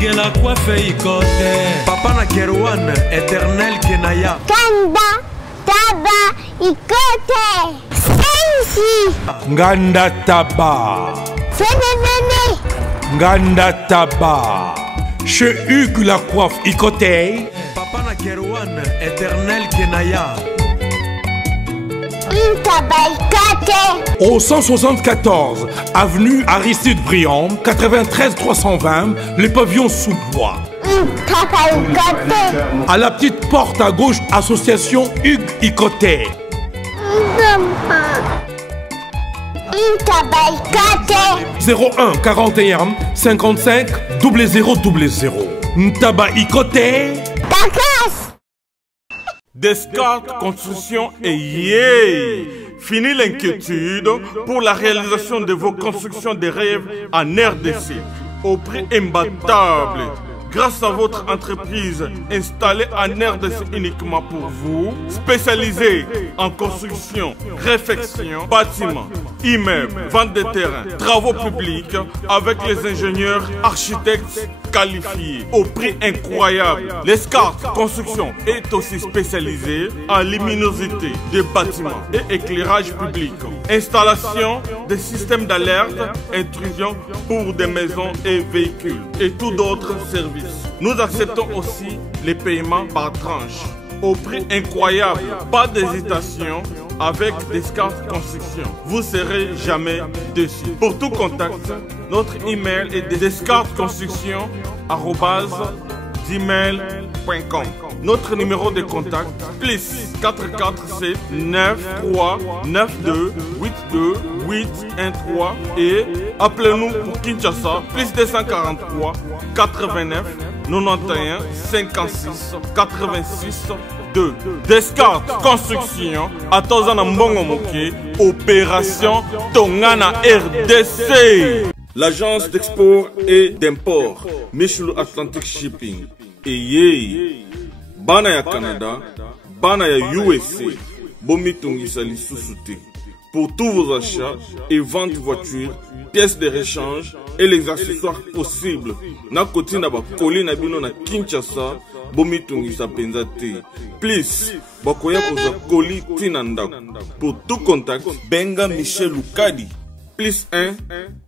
Hugues la coiffe Ikote. Papa na Kerouan, éternel Kenaya. Kanda, Taba, Ikote. Sensi. Nganda Taba. Fenenene. Nganda Taba. Chez Hugues la coiffe Ikote. Papa na Kerouan, éternel Kenaya. Au 174 avenue Aristide Briand, 93 320, les pavillons sous bois. À la petite porte à gauche, association Hugues Ikote. 01 41 55 0000. Ntaba Ikote. Descartes Construction et yeah! Fini l'inquiétude pour la réalisation de vos constructions de rêves en RDC au prix imbattable. Grâce à votre entreprise installée en RDC uniquement pour vous, spécialisée en construction, réfection, bâtiments, immeubles, vente de terrains, travaux publics avec les ingénieurs architectes qualifiés au prix incroyable. Descartes Construction est aussi spécialisée en luminosité des bâtiments et éclairage public, installation des systèmes d'alerte, intrusion pour des maisons et véhicules et tout d'autres services. Nous acceptons aussi les paiements par tranche au prix incroyable. Pas d'hésitation avec Descartes Construction. Vous ne serez jamais déçus. Pour tout contact, notre email est descartesconstruction@gmail.com. Notre numéro de contact plus 447 93 92 82 813 et appelez-nous pour Kinshasa plus 243 89 91 56 86 2. Descartes Construction à Tozana Mbongo Moké, opération Tongana RDC. L'agence d'export et d'import Michulu Atlantic Shipping et yé bana ya Canada, bana ya USA, bomitungisa lisusu. Pour tous vos achats et ventes de voitures, pièces de rechange et les accessoires possibles. Na koti na ba koli na bino na Kinshasa, bomitungisa penza te. Please, bakoya koza koli tina ndako. Pour tout contact, benga Michel Lukadi. Plus 1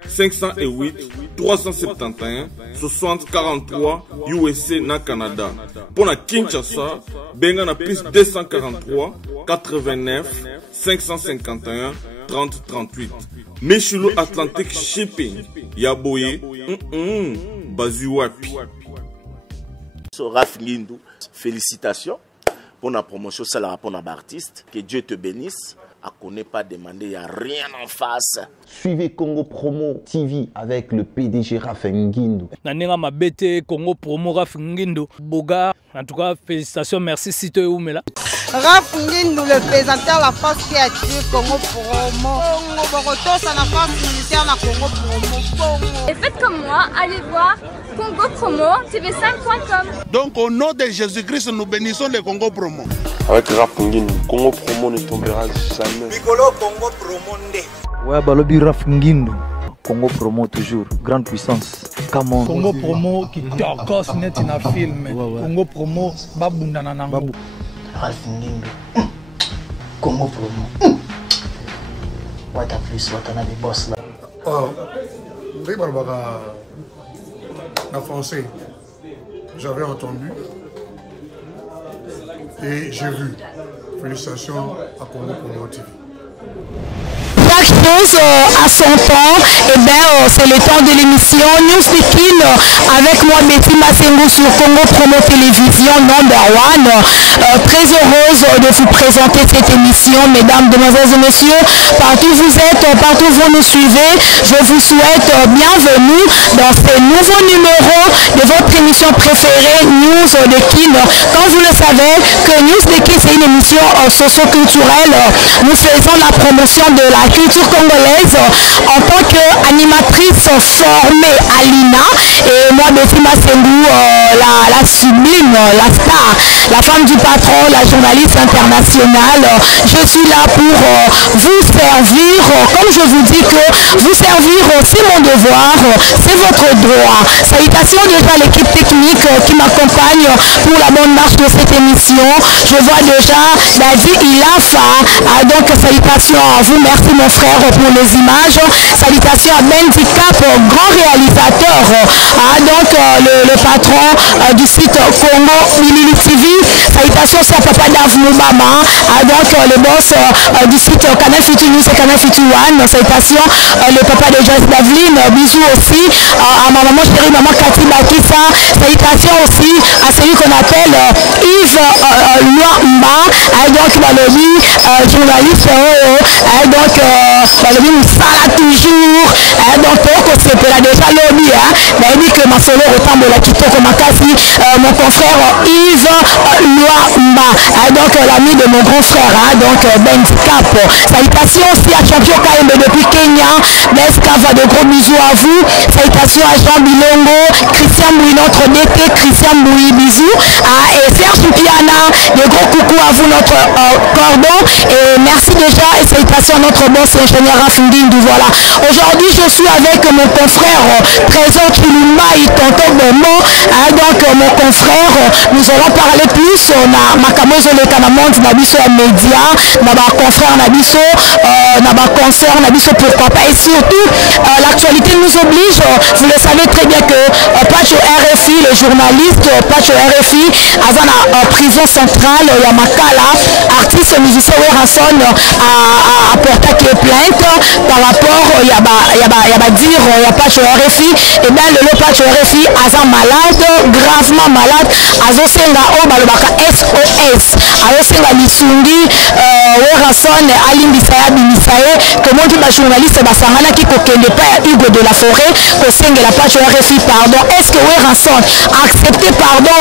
508 371 60 43 USA na Canada. Pour la Kinshasa, benga na plus 243 89 551 30 38. Michulu Atlantic Shipping. Yaboye, Bazuapi. Raph Ngindou, félicitations pour la promotion, c'est la rapport à l'artiste. Que Dieu te bénisse. À connaît pas demander, il n'y a rien en face. Suivez Congo Promo TV avec le PDG Raph Ngindou. Nanenga Mabete, Congo Promo Raph Ngindou. Boga, en tout cas, félicitations, merci Sito et Oumela. Raph Ngindou, le présentateur de la force créative Congo Promo. Congo Boroto, c'est la force militaire de Congo Promo. Et faites comme moi, allez voir Congo Promo, tv5.com. Donc au nom de Jésus-Christ, nous bénissons le Congo Promo. Avec Raph Ngindou, Congo Promo ne tombera jamais. Piccolo Congo Promo nde. Ouais, Balobi Raph Ngindou. Congo Promo toujours, grande puissance. Come on. Congo Promo qui torcos net in a film. Congo Promo babunda nanango. Raph Ngindou. Congo Promo. What a plus, what a des boss là. Oh, oui, Barbara, en français, j'avais entendu et j'ai vu. Félicitations à Congo Promo TV. Chaque chose à son temps, et bien c'est le temps de l'émission News Pekin avec moi Betty Masengo sur Congo Promo Télévision #1. Très heureuse de vous présenter cette émission, mesdames, demoiselles et messieurs. Partout où vous êtes, partout où vous nous suivez, je vous souhaite bienvenue dans ce nouveau numéro de votre émission préférée, News de Kin. Comme vous le savez, que News de Kin c'est une émission socio-culturelle. Nous faisons la promotion de la culture culture congolaise en tant qu'animatrice formée à l'INA. Et moi, Betty Massengou, la sublime, la star, la femme du patron, la journaliste internationale, je suis là pour vous servir. Comme je vous dis que vous servir, c'est mon devoir, c'est votre droit. Salutations déjà à l'équipe technique qui m'accompagne pour la bonne marche de cette émission. Je vois déjà Dadi Ilafa. Donc salutations à vous, merci mon frère pour les images. Salutations à Benzi Cap, grand réalisateur. Donc le patron du site Congo Milili TV. Salutations aussi à Papa Dav Moubama. Donc le boss du site Canal Future News et Canal Future One. Salutations le papa de Joyce Davline. Bisous aussi à ma maman chérie, maman Cathy Bakissa. Salutations aussi à celui qu'on appelle Yves Luamba. Donc Balobi, journaliste. Donc Balobi Moussala toujours. Donc pour se peut déjà lobby. Il dit que ma solo retombe la Kitoko Makasi. Mon confrère Yves Luamba. Donc l'ami de mon grand frère. Donc Ben Cap. Salutations aussi à Champion KMB depuis Kenya. Nescava, de gros bisous à vous. Salutations à Jean Bilongo, Christian Mouy, notre DT, Christian Mouy, bisous. Et Serge Piana, de gros coucou à vous, notre cordon. Et merci déjà et salutations à notre boss ingénieur Rafindindu. Voilà. Aujourd'hui, je suis avec mon confrère Trésor Chilumbaï, Tonton Bomo. Donc, mon confrère, nous allons parler plus. On a Makamozo le Kanamonde, Nabiso Média, Naba confrère Nabiso, Naba concert, Nabiso pourquoi pas. Et surtout, l'actualité nous oblige. Vous le savez très bien que Pacho RFI, le journaliste Pacho RFI, à prison centrale, Yamakala, artiste musicien Weranson a porté plainte par rapport à dire Pacho RFI. Et bien le Pacho RFI a malade, gravement malade, Azosenga Obalobaka SOS, Azosenga Lisungi, Weranson, Alimbisaya Bimisaye, comment tu vas journaliste Basangana qui ne pas Hugo de la Forêt, que la page RFI, pardon. Est-ce que Weranson a accepté pardon?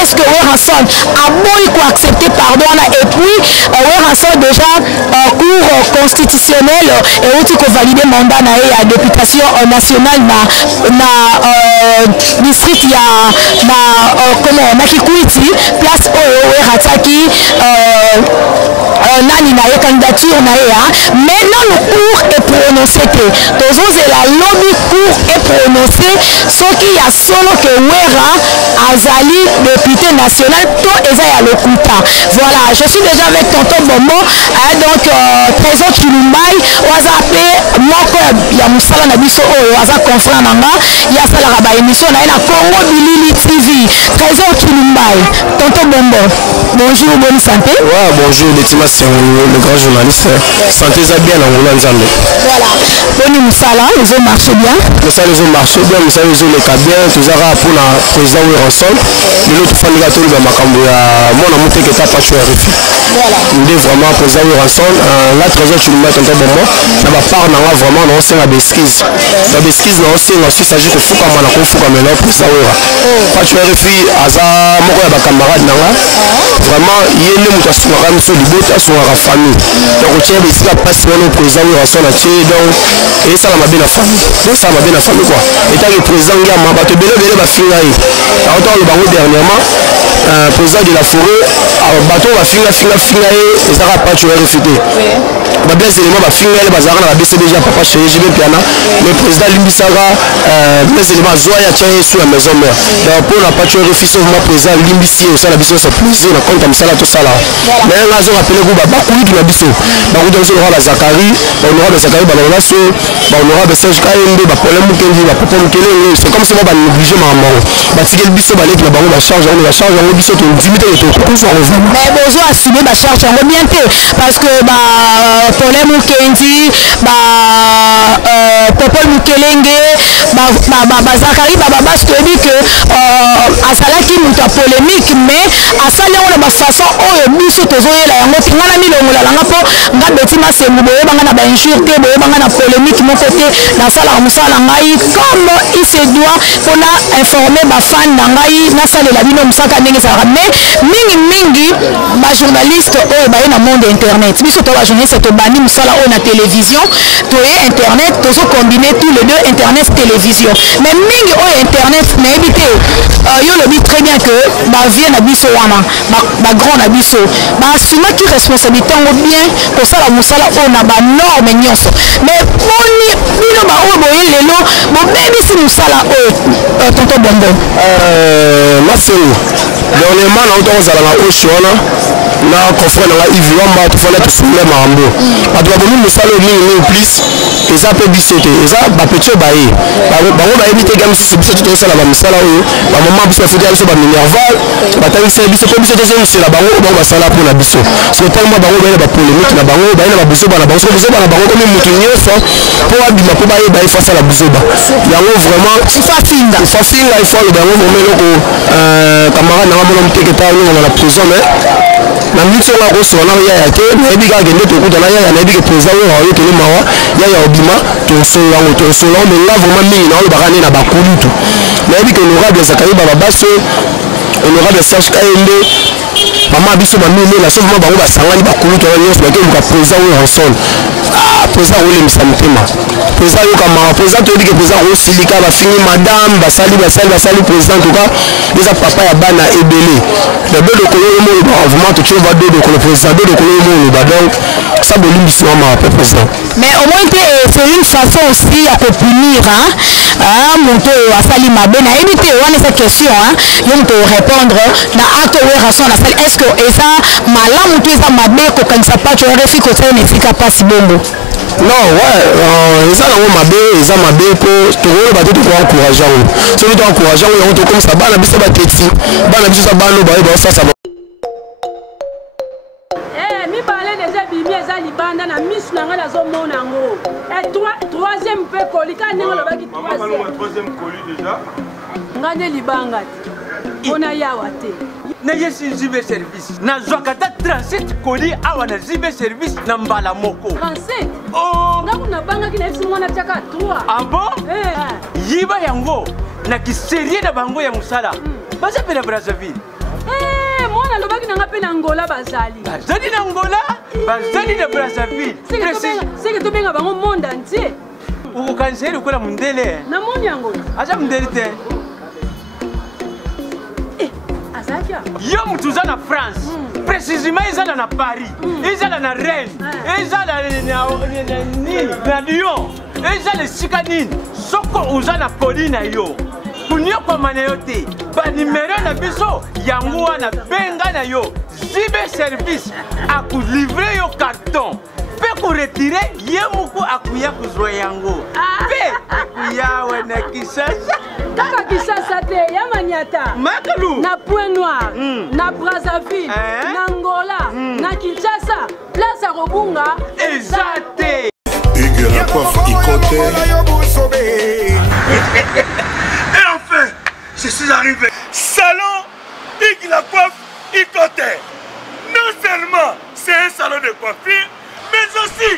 Est-ce que Weranson a beau accepter pardon? Et puis, Weranson déjà cours constitutionnel et aussi qu'on valide mandat à la députation nationale na district comment on a qui place Werataki nani na candidature na maintenant le cours est prononcé que la lobby cours est prononcé ce qui a solo que Wera Azali député national to eza ya lokuta. Voilà, je suis déjà avec tonton Bomo donc Trésor Chilumbaï wazape moko ya musala na biso oyo aza confrère nanga ya sala ba émission na Congo Bilili TV. Trésor Chilumbaï, tonton Bombo. Bonjour, bonne santé. Ouais, bonjour, Betima, c'est le grand journaliste. Santé ça bien en Roland Nzambe. Voilà. Bonne musala, les autres marchent bien. Ça les autres marchent bien, mais ça les autres les cas bien. Tout ça pour la président Weranson. Mais l'autre fois, nous avons eu Makambo à mon amour qui est à Pacho RFI. Voilà. Nous devons vraiment président Weranson. Là, Trésor, tu nous mets un peu de moi. Dans ma part, on a vraiment lancé la besquise. La besquise, on a aussi il s'agit de fou comme on a fou comme là président Weranson. Pacho RFI, Aza, mon camarade Nanga. Vraiment, il y a une mutation à sur le bout à son famille. Donc, on tient ici la passe au président Weranson à tuer. Donc, et ça m'a bien la famille. Donc, ça m'a bien la famille quoi. Et tant que le président Yama, bah, tu belé va finir. Alors, le barreau dernièrement, président de la forêt, bateau va finir, et ça va pas tu vas refuter. Bah, bien éléments va finir, les bazar on a baissé déjà papa chéri, j'ai bien piano. Le président Limbisara, bien éléments Zoya tient sur la maison mère. Donc, pour la pas tu vas refuser, moi président Limbissi, au sein de la biso, ça plaisir, on compte comme ça là, tout ça là. Mais là, on appelle le groupe, bah, couille de la biso. Bah, on aura la Zakari, bah, on aura la Zakari, bah, on aura le Serge KMB, bah, pour le Mukendi, bah, pour le Mukele, c'est comme ça, on va obliger ma maman. Bah, si le biso, bah, les bah, on va charger, on le biso, on limite le taux, on soit revenu. Mais besoin assumer, bah, charge, on va bien parce que, bah, pour les Mukendi, bah, Popol Mukelenge, bah, Zakari, bah, je te dis que, à cela qui nous a polémique, mais à ça, on a ma façon, oh, biso, tozoye, la yango, tingana mi longo, la langapo, nga betima se mouboye, banga na ba injurte, boye, banga na polémique, mon côté, dans ça, la moussala ngai, comme il se doit, qu'on a informé, bah, fan, ngai, na salle la bino, moussaka, nenge, ça ramène, mingi, bah, journaliste, oh, bah, dans le monde internet, biso, toi, journaliste, c'est tobandi musala on a télévision toye internet tozo combiner tous les deux internet télévision mais mingi o internet na ebité yo le dit très bien que ba vie na biso wana ba grand na biso ba assuma qui responsabilité ngo bien ko sala musala on a ba norme nyonso mais poni bino ba o boye lelo bo bebi si musala o tonto bondo Marcelo dernièrement na auto zala na oshona na confrère na Yves Wamba tu fallait te soulever marambo atu ba bomu musala mingi plus eza pe bisote eza ba petit baye bango ba ebite gam si biso to sala ba musala oyo ba mama biso futi biso ba minerval ba tangi biso pe biso to sala bango bango ba sala pour la biso c'est tellement bango ba ba polémique na bango ba na ba biso ba na bango biso ba na bango comme mutu nyoso pour abima pour ba ba face à la biso ba yango vraiment fafinga il faut le bango momelo ko camarade na mona muteke ta na la prison mais na mitso la roso na ya te na ebiga gende to kuta na ya na ebiga président oyo to le mawa ya obima to solo mais là vraiment mingi na ba kana na ba kulutu na ebiga honorable Zakari baba baso honorable Serge Kaende mama biso ba mimi la sauf bango ba sangani ba kulutu na nyonso ba ke muka président oyo ensemble président ole misamutema président yo kama président to dit que président o silika ba fini madame ba sali président en tout cas les papa ya bana ebele le dodo kolo mo vraiment to tu va dodo kolo président dodo kolo mo ba donc ça de l'émission ma président mais au moins c'est une façon aussi à punir monto asali mabe na éviter wana cette question yo to répondre na acte ou raison na sali est-ce que eza malamu to eza mabe ko kanisa pa tu refi ko ça ne fika pas si bongo. Non, ouais, ils ont ma bé pour te encourager. Si nous encourageons, on comme ça, bah, la bise va têti, bah, la bise va bah, ça, ça va. Eh, mi parler déjà bimi eza libanda na miss na nga na zo mona ngo. Et troisième pe kolika ningo lo baki troisième colis déjà. Ngane libanga. On a yawate. Neye si zibe service na zwakata 37 colis awa na zibe service na mbala moko 37 oh ngaku na banga kina esi mwana chaka 3 ah bon yiba yango na kiserie na bango ya musala basa pe na Brazzaville mwana lobaki na ngape na Angola bazali na Angola bazali na Brazzaville c'est que to benga bango monde entier ukanseri kola mundele na moni yango acha mundele te yo mutuza na France précisément ezala na Paris ezala na Rennes ezala na Lyon ezala sika nini soko uza na poli na yo kunyoko mana yo te ba numéro na biso yango wana benga na yo zibe service akulivrer yo carton pe ko retirer ye muku akuya kuzwa yango pe akuya wena Kisasa kaka Kisasa te ya maniata Makalu na Point Noir na Brazzaville na Angola na Kinshasa place à Robunga exacté Hugues la coiffe Ikote. Et enfin je suis arrivé salon Hugues la coiffe Ikote. Non seulement c'est un salon de coiffure mais aussi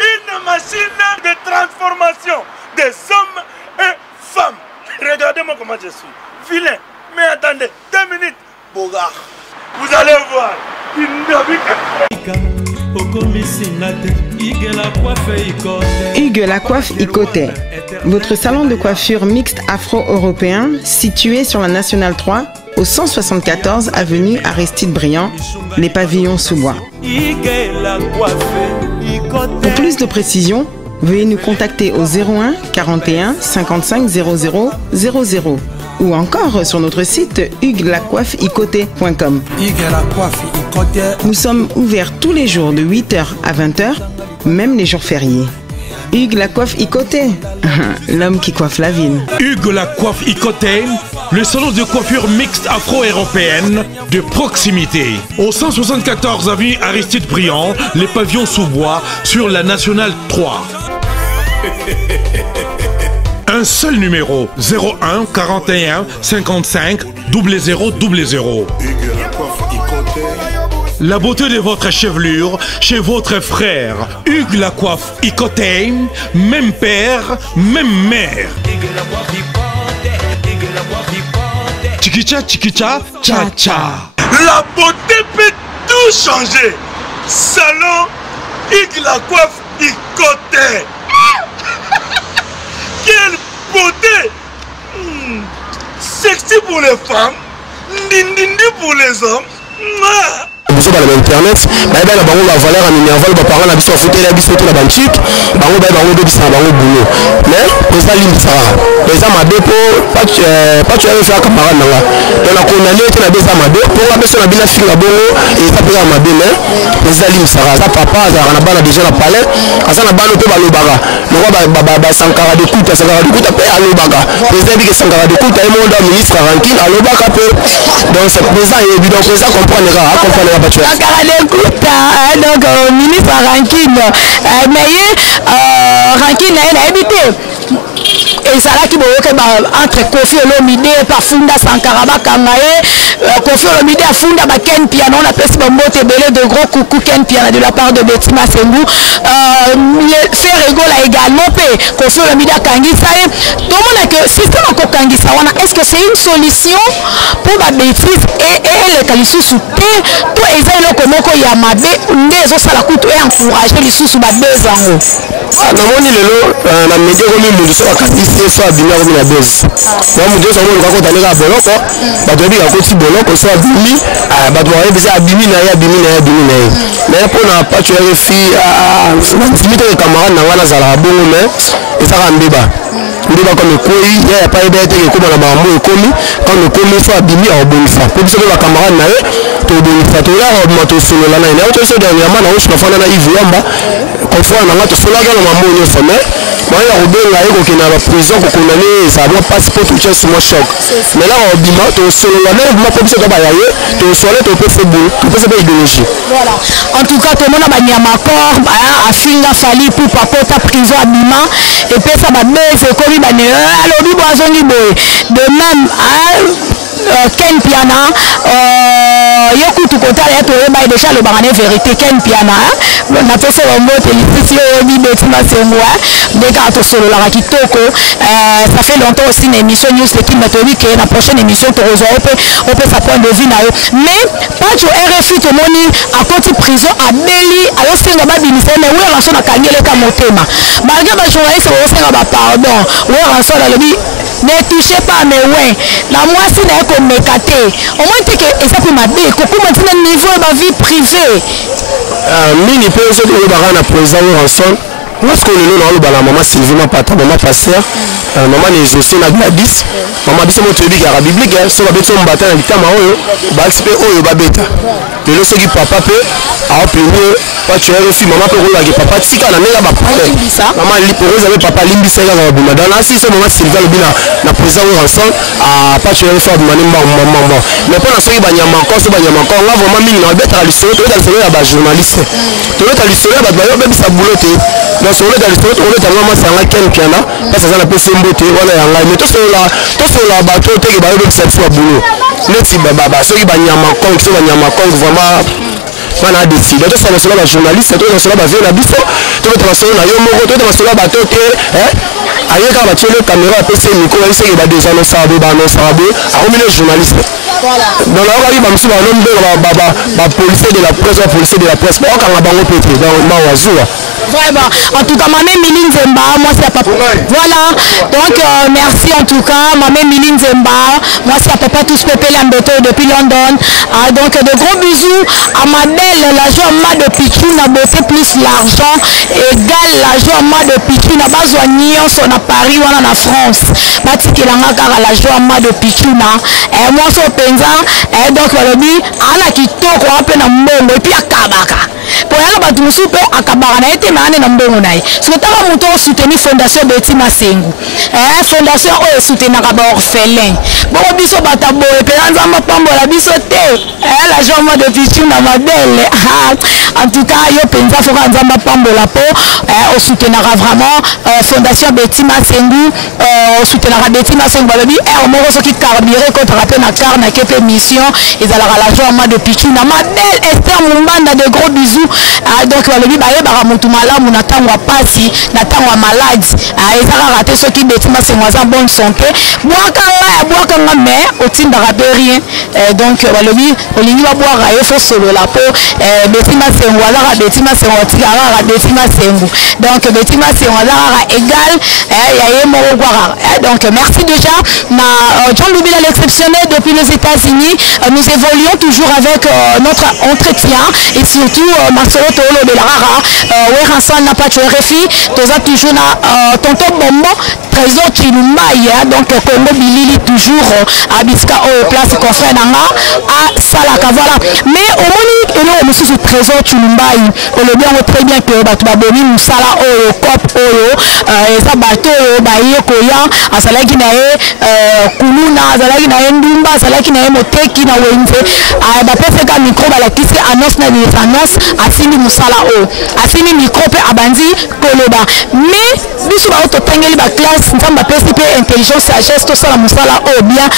une machine de transformation des hommes et femmes. Regardez-moi comment je suis. Vilain. Mais attendez, 2 minutes. Bogart. Vous allez voir. Hugues la coiffe Ikote. Votre salon de coiffure mixte afro-européen situé sur la Nationale 3 au 174 avenue Aristide Briand, les pavillons sous bois. Pour plus de précisions, veuillez nous contacter au 01 41 55 00 00 ou encore sur notre site huguelacoiffeikote.com. Nous sommes ouverts tous les jours de 8h à 20h, même les jours fériés. Hugues la coiffe Ikote, l'homme qui coiffe la ville. Hugues la coiffe Ikote, le salon de coiffure mixte afro-européenne de proximité. Au 174 avenue Aristide Briand, les pavillons sous bois sur la Nationale 3. Un seul numéro, 01 41 55 00 00. La beauté de votre chevelure chez votre frère. Hugues la coiffe Ikote, même père, même mère. Chikicha, chikicha, cha cha. La beauté peut tout changer. Salon Hugues Lacoiffe Ikote. Quelle beauté! Sexy pour les femmes, ndindi pour les hommes. Biso ba internet ba ba bango la valeur en minerval ba parents na biso foté la biso la banchique bango ba bango bebisa bango boulot mais président limisa président madepo pas tu avais fait camarade nanga donc la condamné te na besa made pour la beso na bina finga bongo et ça peut ma belle président limisa ça papa za na bana déjà na palais asa na bana pe ba lobaka loko ba sankara de kuta pe alobaka président bi sankara de kuta et mon ministre Rankin alobaka pe donc c'est président et donc président comprendra Sankara de kuta donc ministre Rankin mais Rankin a habité et ça là qui entre Kofi Olomide et Funda Sankara Bakangaye Kofi Olomide a Funda Ken Piano on appelle ça Mbote Belé de gros coucou Ken Piano de la part de Betty Masengu Ferrego là également Kofi Olomide a Kangisa tout le monde a que système encore Kangisa est-ce que c'est une solution pour ma bêtise et les kalisous sous tout ezali komoko ya mabe ndezo sala kutu et encourager les sous ba 2 ans namoni lelo na média komi mundu so akatisi so abimi akomi na base na mundu so ngolo kakotandeka boloko bato yebi kakoti boloko so abimi bato bayebisa abimi na ye mais mpona pacho ya refi limite ke camarade na wana azalaka bongo mais ezaka mbeba comme ekoi ye ya payeba ete ekoma na bambo ekomi comme ekomi so abimi aobongisa mpo biso mpe bacamarade na ye tobongisa toyaka obima tosolola na ye nayo toso dernièrement na oshi nafanda na ive yamba konfort nanga tosolaka na mambo nyonso mais moyen ya kobenga ye kokende na baprison kokondane ezala passeport toutien suma choc mais là obima tosolola na obima mpo biso tobaya ye tosole topesa bulu topesa mpe idéologie voilà en tout cas tomona banyamakor afinga fali pour pakota prison abima epesa babese ekomi bane alobi bo azongi boye de même Ken Piana yokutu kotala ya toyeba déjà le barane vérité Ken Piana na pesa mbote ici obi Betty Masengu dès que solo la kitoko ça fait longtemps aussi une émission news l'équipe méthodique que la prochaine émission to rezo on peut sa point de vue na mais pas du RFI to moni à côté prison à Beli alors c'est ngaba binisa mais oui rançon na kangele ka motema malgré ba journaliste on sait ba pardon oui rançon la lobby ne touchez pas mais ouais la moi si na ko mekate au moins que ça peut m'aider kokuma tina niveau de vie privée mini pe so ko ba na président rançon lorsque le nom la maman Sylvie pata maman pasteur maman les aussi na Gladys maman biso mo toyebi ka biblique so ba beto mbata na bitama oyo ba expe oyo ba beta le soki papa pe a opinion pas tu es maman pe rola ke papa tika na nela ba pale maman li pour vous papa limbisa ka ba buma dans si so maman Sylvie le bina na président ensemble a pas tu es fait maman maman mais pour na soki ba nyama encore so ba nyama encore là vraiment mingi na beta li so to ta so ya ba journaliste to ta li so ya ba ba be sa boulotte dans sur le dalito on est tellement sanga Ken Piana parce que ça na pese mbote wala ya ngai mais to so la bato te ke ba yo cette fois boulot neti baba soki ba nyama kong so ba nyama kong vraiment mana décide to ça na journaliste to na ba vie na biso to ta so na yo moko to ta so ba to te ayeka ba tele caméra pese micro ese ke ba déjà no sabo ba no sabo a comme les journalistes voilà dans la rue ba msuba no mbe ba policier de la presse ba ka bango pété dans ma wazua vraiment en tout cas Mamé Miline Zemba moi c'est papa voilà donc merci en tout cas Mamé Miline Zemba moi c'est papa tous pépé Lambeto depuis London donc de gros bisous à ma belle la joie de Pichou na beauté plus l'argent égale la joie de Pichou na bazwa nyonso na Paris wana na France batikelanga kaka la joie de Pichou na moi so penza donc balobi ana kitoko ape na mbongo et puis akabaka pour yala batu musupe akabaka na ete maane na mbongo naye sokotaka muto soutenir fondation Betty Masengu fondation oyo soutenaka ba orphelin boko biso batabo epela nzamba pambola biso te la joie de Pichou na mabele en tout cas yo penza foka nzamba pambola po o soutenaka vraiment fondation Betty Masengu o soutenaka Betty Masengu balobi moko soki carburé contre rappel na car na kepe mission ezalaka la joie de Pichou na mabele Esther Mumbanda de gros bisous donc balobi bayebaka mutu malamu na tango pasi na tango malade ezaka raté soki Betty Masengu aza bonne santé bwakanga mais otindaka pe rien donc balobi olingi babwaka ye fo solo la po Betty Masengu Masengo azaka Betty Masengo tika Betty Masengo donc Betty Masengo azaka égal ya yemo gwara donc merci déjà na John Lubila l'exceptionnel depuis les États-Unis nous évoluons toujours avec notre entretien et surtout Marcelo Tolo Belarara Weransan n'a pas tué RFI toza toujours na tonton Bombo Trésor Chilumbaye donc Congo Bilili toujours à Biska au place confrère nanga à Salaka voilà mais au moni et monsieur ce Trésor Chilumbaye on le bien très bien que batu baboni musala oyo cop oyo eza bato oyo baye koya asalaki na ye kuluna asalaki na ye ndumba asalaki na ye moteki na wenze bapeseka micro balakisi annonce na annonce asini musala oyo asini micro pe abandi koloba mais biso ba totengeli ba classe nzamba pesi pe intelligence sagesse to sala musala oyo bien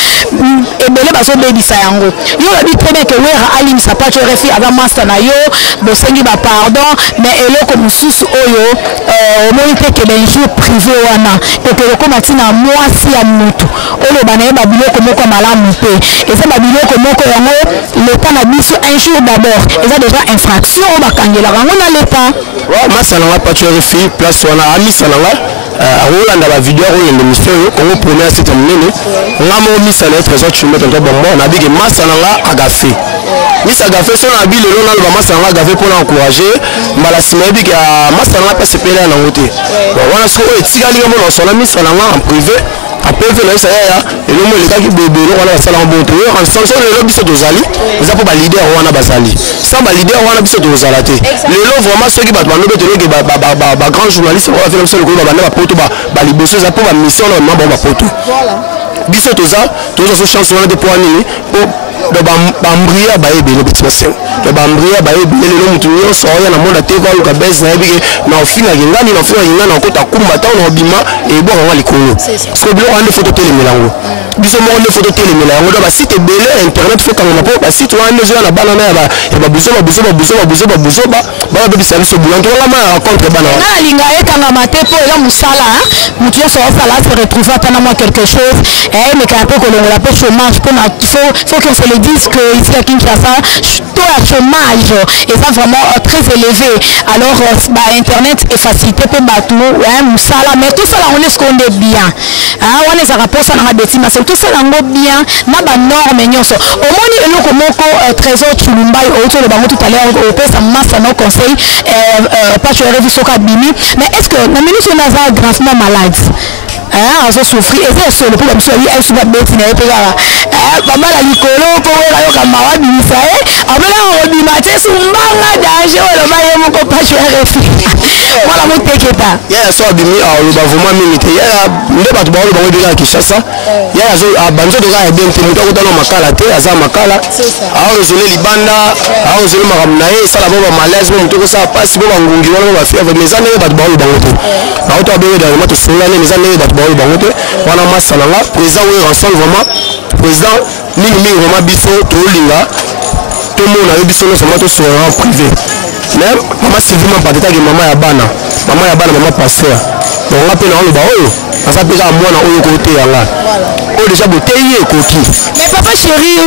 ebele bazo bebisa yango yo la bi très bien que wera ali misapacho refi ava master na yo bosengi ba pardon mais eloko mususu oyo omoni te ke ben jour privé wana kokelo koma tina mwasi ya mutu oyo banaye ba biloko moko malamu pe eza ba biloko moko yango l'état na biso un jour d'abord eza déjà infraction o bakangela rango na l'état wa masala nga pacho refi place wana ami salanga Rolanda la vidéo oyo l'émission yo Congo première c'est terminé ngamo misala et trésor tu mettre dans bon na bige masala nga agafe misa agafe so na bile lo na lo masala nga agafe pour encourager mbala simebi ke masala nga passe pele na ngote wana so etikali ngamo na so na misala nga en privé après faire ça et le mot les gars qui bébé on a ça en bon tour en sanction le lobby c'est dozali ils a pas leader on a basali sans leader on a biso dozalate le lo vraiment ceux qui battent no beto que ba grand journaliste on va faire le ko ba na poto ba liboso za pour ba mission na ba poto voilà biso toza so chance on a de pour nini do bambria ba ebe le petit bassin do bambria ba ebe le mutu yo so ya na monde te va ka base na ebe na ofina ngani na ofina ngani na kota kumba ta na obima e bo ngwa likolo parce que bilo ande photo tele melango biso mo ande photo tele melango do ba site belé internet faut kanga po ba site wana zo na bana na ya ba buzo ba be service bulanto la ma contre bana na linga e kanga matepo ya musala mutu yo so sala se retrouver ta na moi quelque chose mais quand peu que la peu chômage pour faut qu'on se le dise que ici à Kinshasa taux de chômage est vraiment très élevé alors internet est facilité pour bateau musala mais tout ça là on est ce qu'on est bien on est ça rapport ça na Betty Masengo tout ça là bien na ba norme nyonso au moni eloko moko trésor Chilumbaye auto le bango tout à l'heure au pesa massa no conseil pas je revu soka bimi mais est-ce que na ministre naza gravement malade azo souffrir et c'est le problème sur lui elle se va Betty na epela papa la likolo ko wera yo kama wa bimisa abela o bimate sumbanga danger o le baye moko pas je refi voilà mon teketa ya so bimi o ba vraiment minute ya nde bato ba lo ba Kinshasa ya zo banzo de ga bien te muto ko tano makala te aza makala aho zole libanda aho zole makamna e sala baba malaise muto ko sa passe baba ngungi wala ba fièvre mais ane bato ba lo ba ngoto ba auto abé da mato solane mais ane bato ba lo ba ngoto wana masala nga président we ensemble vraiment président mingi vraiment biso to linga to mona yo biso no sama to so en privé mais maman Sylvie m'a pas que maman ya bana maman pasteur donc on appelle on ba oyo asa peka mwana oyo côté yanga o déjà boteye koki mais papa chéri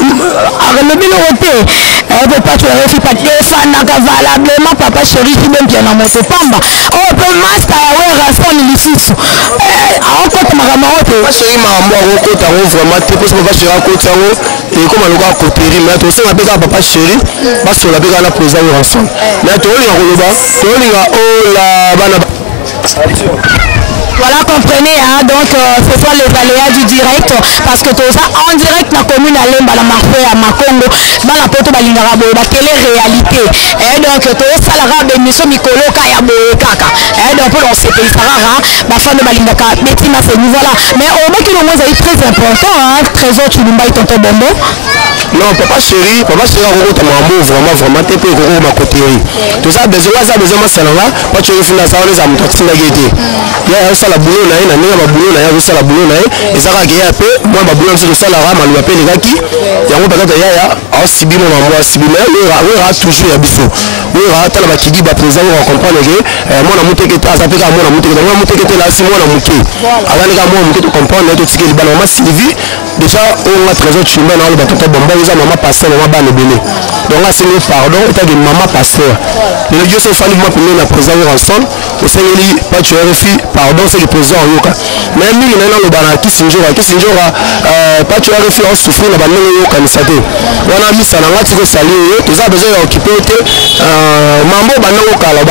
le bilo côté papa tu refi pas téléphone na valablement papa chéri qui même bien na moto pamba o pe master ya we rason lisusu a côté magama ote papa chéri mama o côté on vraiment te parce papa chéri côté yango et comme le gars côté mais to se peka papa chéri parce que la peka na président ensemble mais to linga koloba to linga o la bana voilà, comprenez, hein, donc ce sont les aléas du direct, parce que tout ça en direct dans la commune à Lemba, la Marfé, à Makongo, dans la Poto Balingarabo, la télé-réalité. Et donc tout ça, la rabe, Misso Mikolo, Kayabo, Kaka. Et donc pour ce pays, ça va, la femme de Balingaka, Betty Masengo, voilà. Mais au moins que le mot est très important, hein, Trésor Chilumbaye, tonton Bombo. Non, papa chéri, on va vraiment t'es pour ma côté. Tout ça, besoin ça là, pas tu veux finir ça, on les a montré la gaieté. Il y a ça la boulot là, il y a boulot là, il y a ça la boulot là, et ça va gagner un peu. Moi, ma boulot c'est ça la rame, on lui appelle les gars qui. Il y a un peu de ya, ah Sibi mon moi Sibi mais il y a toujours un biseau. Oui, il y a la qui dit bah présent on comprend les gars. Moi la monter que ça fait que moi la monter que là c'est moi la monter. Avant les gars moi monter tu comprends, là tu sais que les balles moi Sylvie déjà on a trésor tu mets dans le bateau bomba. Maman passé maman ba le belé donc asengeli pardon etaki mama pasteur lelo yo so fali moi pembe na président ensemble osengeli pacho RFI pardon c'est le président yoka mais mingi na loba na kisinjora pacho RFI on souffrir na banene yoka misate wana misa na ngati ko sali yo toza besoin ya occuper te mambo banango kala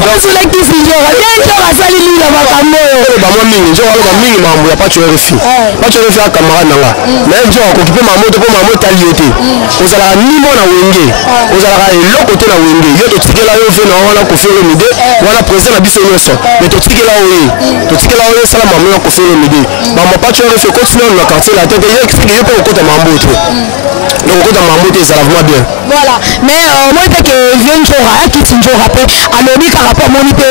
donc sur la kisinjora bien basali lula bakambo ba moi mingi njo wala ba mingi mambo ya pacho RFI a camarade nanga mais njo occuper mambo to po mambo taliote ozala ni mona wenge ozala eloko te na wenge yo to tikela yo ve na wana ko faire mide wana président na biso nyonso mais to tikela oyo sala mambo ko faire mide mama pacho RFI continue na quartier la tête yo explique yo ko kota mambo te donc kota mambo te ça va vraiment bien voilà mais moi c'est que vient njora qui njora pe alobi ka rapport moni pe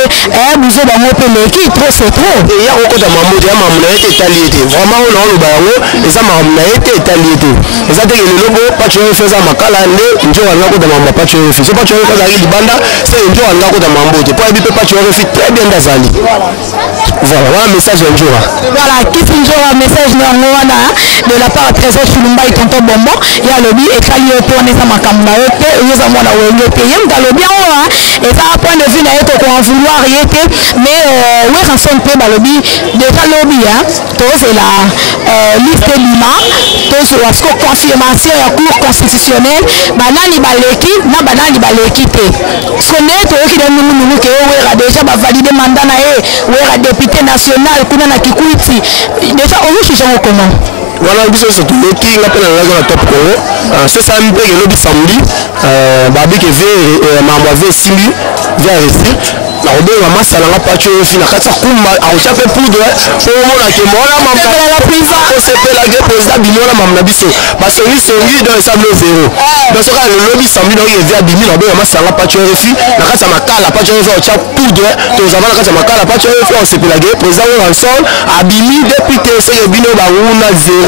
buzo ba mo pe le qui trop c'est trop et ya ko kota mambo te mambo na été taliete vraiment on lo ba yango eza mambo na été taliete eza te le logo pacho RFI za makala nde njora na kota mambo pacho RFI so pacho RFI za libanda c'est njora na kota mambo te po ebi pe pacho RFI très bien d'azali voilà message njora voilà qui njora message na ngwana de la part Trésor Chulumba et tonton Bombo ya lobi et kali yo pone sa makamna yo te yo za mwana wenge te yem da lobi en et ça point de vue na yo to ko en vouloir yete mais ouais ranson pe ba lobi déjà lobi hein to c'est la liste lima to so wasko confirmation ya cour constitutionnelle banani baleki te sonné to ki de nunu ke we déjà ba valider mandat na e we député national kuna na Kikwiti déjà on cherche comment voilà biso so to ki ngapela na top Congo c'est ça mpe ke lobi samedi babi ke ve mambo ve simbi via récit na obenga masala nga pacho RFI na kati kumba aocha pe poudre po mona ke mona mambo la prison ko se pe la ge président bimona mambo na biso ba songi dans ça le zéro donc ça le lobby samedi na ye via bimina obenga masala pacho RFI na kati makala pacho RFI aocha poudre to za na kati makala pacho RFI on se pe la ge président ensemble abimi député c'est bino ba una 000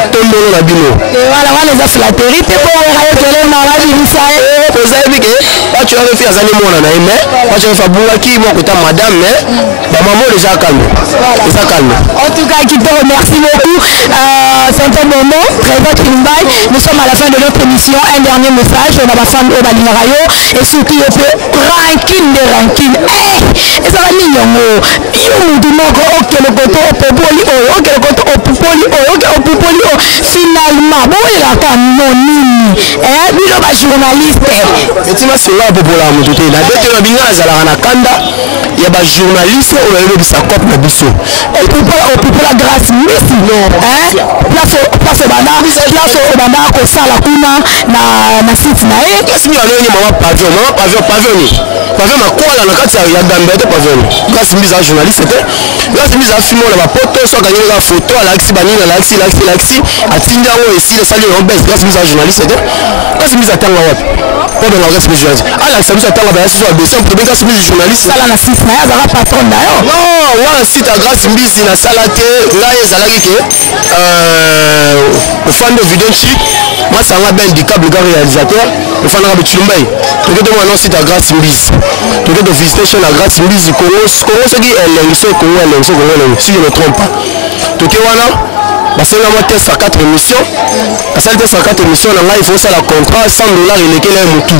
atombo na bino et voilà les afflateries pe ko rayo tele na la bimisa président bike pacho RFI azali mona na ime pacho RFI abungaki mo kota madame mais ba maman déjà calme en tout cas qui te remercie beaucoup c'est un moment Trésor Chulumba nous sommes à la fin de notre émission un dernier message on a ma femme au Balinarayo et surtout le ranking et ça va mignon yo mudu moko okelo koto opopoli finalement bon il a quand noni bilo ba journaliste etima sela popola mutu te na bete na binga azala na kanda ya ba journaliste o lelo bisa cop na biso et pour la grâce merci place bana ko sala kuna na site na e kasi mi aloni mama pavillon makola na kati ya Gambia te pavillon grâce mise à journaliste te grâce mise à film na ba poto so ka ngela photo alaxi banina alaxi atinda o esi le sali robes grâce mise à journaliste te grâce mise à tanga wapi pendant la grâce mise journaliste alaxi mise à tanga ba so dossier pour grâce mise journaliste sala na site na ya za patron na yo non wa site à grâce mise na sala te là ezalaki ke le fan de vidéo chic moi ça m'a ben handicap le gars réalisateur le fan de Chulumba tu que moi non site à grâce mise tu que de visitation à grâce mise Congo ce qui est l'émission Congo si je ne me trompe pas tu que voilà parce que moi test à 4 émissions parce que test à 4 émissions là il faut ça la contrat $100 et lequel est mutu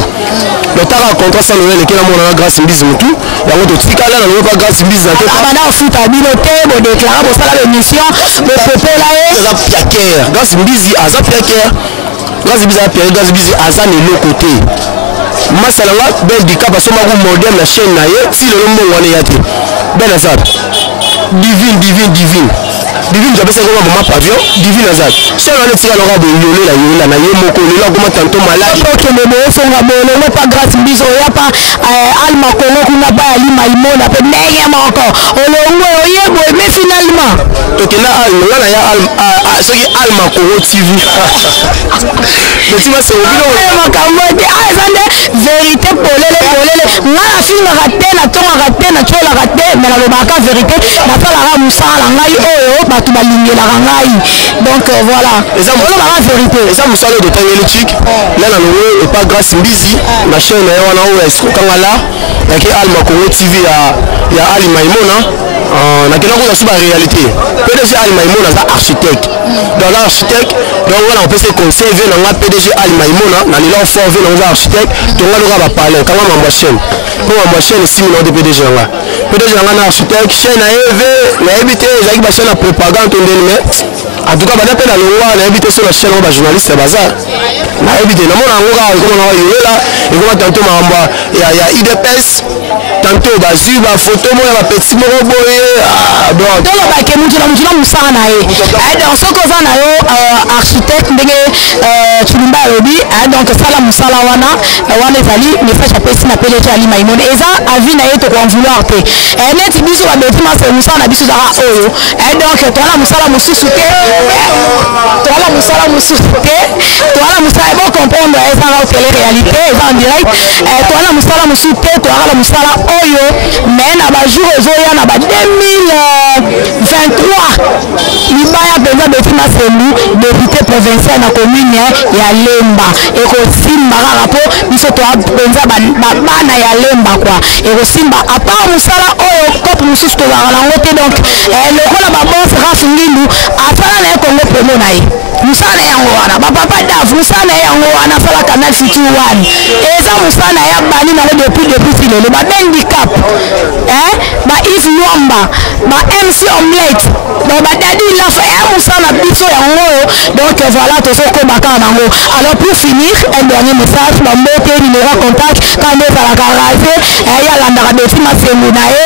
le tara contrat $100 lequel est mon grâce mise mutu la moto tika là non pas grâce mise na bana foot à biloté bo déclarer pour ça l'émission bo popo là ça piaker grâce mise aza piaker grâce mise aza ne le côté masalanga bel dika parce que ma moderne la chaîne na ye si le nom wana yate ben azab divine j'appelle ça comme maman pavillon divine azab si on a le tiré alors de yolela na ye moko lela comme tanto malade OK le mo songa bolo no pas grâce biso ya pas alma kongo kuna ba ali maimona pe neye moko olongo oyebo mais finalement OK là na ya ce qui alma kongo TV mais tu vas se obino makambote azande vérité polele ngana film raté na tonga raté na chola raté mais la lobaka vérité na pas la musala ngai oyo batu balingelaka ngai donc voilà olobaka vérité eza mosala de tangeli chic là na lowe et pas grâce mbizi na chaîne na wana oyo esukanga la yaki alma kongo TV ya ali maimona na kena ko suba réalité PDG ali maimona za architecte dans l'architecte donc voilà on peut se conseiller venir dans PDG Ali Maïmona na lilo fort venir dans architecte to ngalo ka ba parler quand ma chaîne pour ma chaîne 6 millions de PDG là PDG na architecte chaîne na EV na habité ezaki ba chaîne de propagande to ndeni en tout cas ba na longwa na habité sur la chaîne ba journaliste bazar na habité na mona ngoka ko na yo là et comment tantôt mamba ya IDPS tantôt bazu ba photo mo ya petit mo boye bon donc ba ke mutu na musana na ye donc ce qu'on a yo architecte ndenge Chilumba Robi donc sala musala wana ezali message apesi na PDG Ali Maïmona eza avis na ye to ko vouloir te net biso ba betima se musana biso za oyo donc tola musala mususu te tola musala bon comprendre eza la télé réalité eza en direct tola musala mususu te tola musala oyo mais na ba jour ezoya na ba 2023 libaya benza betima selu député provincial na commune ya Lemba ekosimba kaka po biso to benza bana ya Lemba kwa ekosimba apa musala oyo kope mususu tozala nango te donc lokola babose Rafi Ngindu asala na ye Congo promo na ye musala yango wana bapapa daf musala yango wana asala Canal Futur 1 eza musala ya bani nango depuis filelo babendicap ba Yves Luamba ba MC Omelette donc badadi la fa ya musala biso yango donc voilà tozoko bakana nango alors pour finir un dernier message bambote numéro contact quand on va la garage ya landara betima semu na ye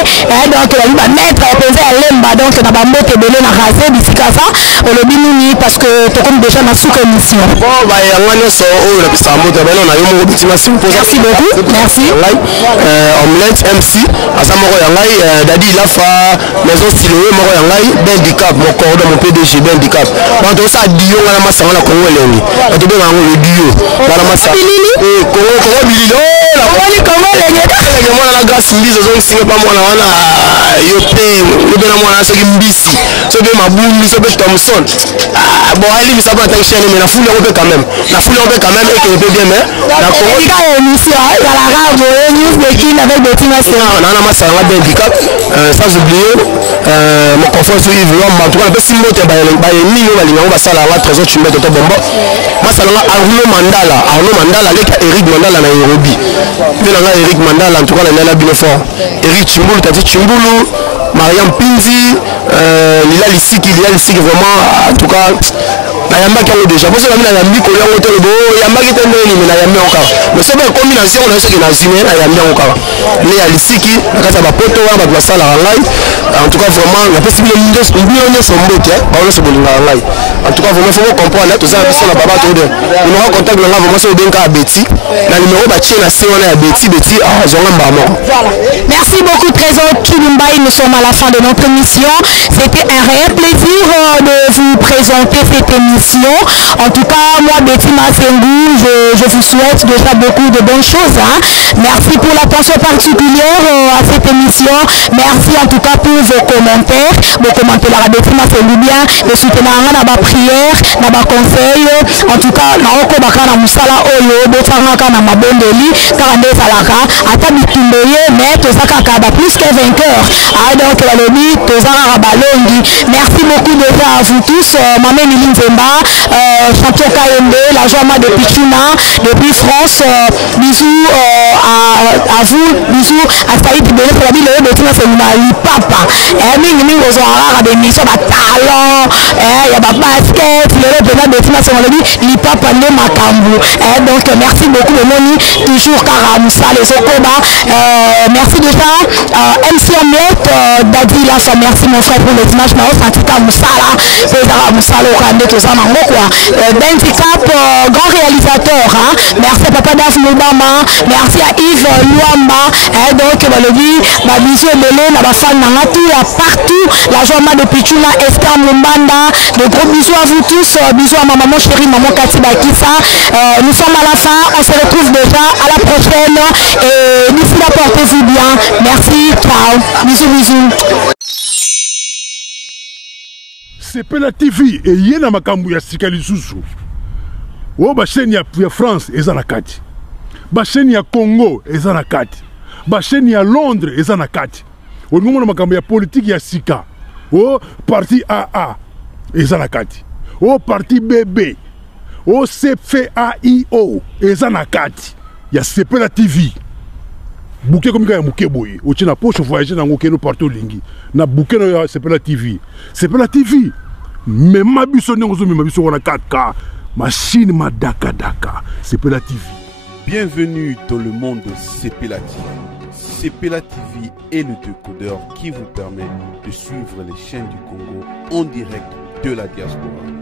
donc ba mettre penza ya Lemba donc na bambote belé na raser bisika ça olobi nini parce que to comme déjà na sous émission bon ba yangane so o la pisa mbote ba na yo mo betima semu merci beaucoup merci Omelette MC asamoko yangai dadi la fa maison siloé moko yangai handicap mon corps mon PDG handicap quand on ça dio na masanga na Congo lengi to be ngango le dio na masanga Congo bililo la Congo lengi ke mwana la grâce mbizo zo singa pa mwana wana yo pe le bena mwana so kimbisi so be mabumi so be Thomson bon ali mi saba tant chaîne mais na foule on peut quand même et que peut bien mais la Congo il y a émission à la rave news de qui avec des timations na masanga handicap sans oublier mon confrère sur Yves Luamba en tout cas si moto ba nini balinga ba sala la trésor tu mets to bombo masala Arnaud Mandala avec Eric Mandala na Nairobi venanga Eric Mandala en tout cas la bino fort Eric Chimbulu tati Chimbulu Mariam Pinzi Lila Lisiki vraiment en tout cas na yamba ki déjà parce que na yambi ko yango te bo yamba ki tende ni na yamba okara mais c'est une combinaison on a ce que na zimé na yamba okara les ya Lisiki na kasa ba poto wa ba sala online en tout cas vraiment la possibilité de son mbote ba on se bolinga online en tout cas vraiment faut comprendre là tout ça na baba to de on aura contact là vraiment so denka Betty na numéro ba tchena c'est on a Betty zonga mbamo voilà merci beaucoup Trésor Chilumba nous sommes à la fin de notre émission c'était un réel plaisir de vous présenter cette émission. En tout cas, moi, Betty Masengu, je vous souhaite déjà beaucoup de bonnes choses. Merci pour l'attention particulière à cette émission. Merci en tout cas pour vos commentaires. Vos commentaires, la Betty Masengu bien, le soutenir dans ma prière, dans ma conseil. En tout cas, na oko bakana musala oyo, botanga na mabondeli, karande salaka, ata bitumboye, mais tozaka kaba plus que vainqueur. Donc la lobby, tozaka rabalongi. Merci beaucoup déjà à vous tous. Maman Miline Zemba. Champion KMB, la Joama de Pichuna, depuis France, bisous à vous, bisous à Saïd Bélé, pour la ville de Bettina, c'est une papa. Et nous avons des missions de talent, il y a des basket, le de Bettina, c'est une papa de Makambu. Donc merci beaucoup de Moni, toujours Karamoussa, les Okoba. Merci déjà, MC Omelette, Dadi Lassa, merci mon frère pour les images, mais aussi Antika Moussala, Pézara Moussala, Okande, tout ça. Handicap, grand réalisateur, merci à Papa Daf Moubama, merci à Yves Luamba, donc le dit, bisous Belé, la femme partout, la Joama de Pichuna, Esther Mumbanda, de gros bisous à vous tous, bisous à ma maman chérie, maman Kati Bakissa, nous sommes à la fin, on se retrouve déjà, à la prochaine, et d'ici là, portez-vous bien, merci, ciao, bisous. C'est Pela TV et yena makambu ya sikali susu. O ba chaîne ya France eza na kati. Ba chaîne ya Congo eza na kati. Ba chaîne ya Londres eza na kati. O ngomona makambu ya politique ya sika. O parti AA eza na kati. O parti BB OCFAIO eza na kati ya Sepela TV. Bouquet comme ya bouquet boy. O tina poche voyager na ngokeno partout lingi. Na bouquet na Sepela TV. Sepela TV. Même ma biso n'ozo même biso on a 4K. Machine ma daka daka. Sepela TV. Bienvenue dans le monde de Sepela TV. Sepela TV est le décodeur qui vous permet de suivre les chaînes du Congo en direct de la diaspora.